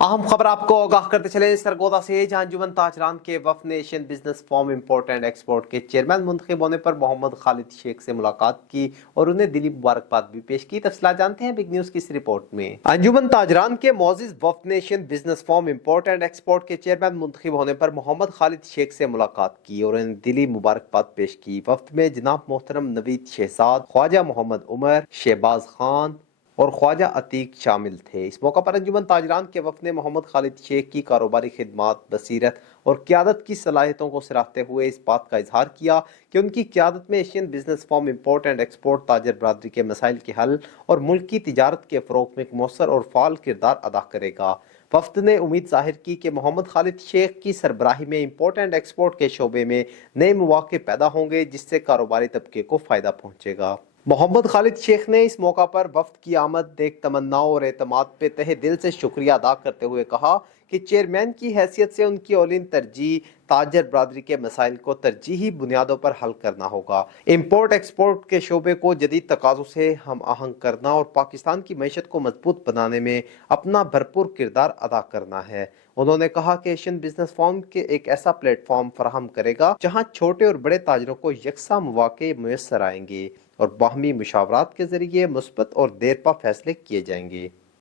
अहम खबर आपको आगाह करते चले सरगोदा से, जहां अंजुमन ताजरान के वफ ने Asian business forum import and export के चेयरमैन मुंतखब होने पर मोहम्मद खालिद शेख से मुलाकात की और उन्हें दिली मुबारकबाद भी पेश की। तफसीलात जानते हैं बिग न्यूज की इस रिपोर्ट में। अंजुमन ताजरान के मोअज़्ज़िज़ वफ ने Asian business forum import and export के चेयरमैन मुंतखब होने पर मोहम्मद खालिद शेख से मुलाकात की और उन्हें दिली मुबारकबाद पेश की। वफ्द में जनाब मोहतरम नवीद शहजाद, ख्वाजा मोहम्मद उमर, शहबाज खान और ख्वाजा अतीक शामिल थे। इस मौका पर अंजुमन ताजरान के वफ़द ने मोहम्मद खालिद शेख की कारोबारी खिदमात, बसीरत और क़यादत की सलाहियतों को सराहते हुए इस बात का इजहार किया कि उनकी क़यादत में Asian business forum import and export ताजर बरादरी के मसाइल के हल और मुल्क की तिजारत के फ़रोग़ में एक मौसर और फ़ाल किरदार अदा करेगा। वफ़द ने उम्मीद ज़ाहिर की कि मोहम्मद खालिद शेख की सरबराही में इंपोर्ट एंड एक्सपोर्ट के शोबे में नए मौक़े पैदा होंगे, जिससे कारोबारी तबके को फ़ायदा पहुँचेगा। मोहम्मद खालिद शेख ने इस मौका पर वफ्द की आमद देख तमन्नाओं और एतमाद पे तहे दिल से शुक्रिया अदा करते हुए कहा कि चेयरमैन की हैसियत से उनकी औलीन तरजीह ताजर बरादरी के मसाइल को तरजीही बुनियादों पर हल करना होगा। इम्पोर्ट एक्सपोर्ट के शोबे को जदीद तकाज़ों से हम आहंग करना और पाकिस्तान की मईशत को मजबूत बनाने में अपना भरपूर किरदार अदा करना है। उन्होंने कहा कि एशियन बिजनेस फॉर्म के एक ऐसा प्लेटफॉर्म फराहम करेगा जहां छोटे और बड़े ताजरों को यकसा मौके मुयस्सर आएंगे और बाहमी मुशावरात के जरिए मुस्बत और देरपा फैसले किए जाएंगे।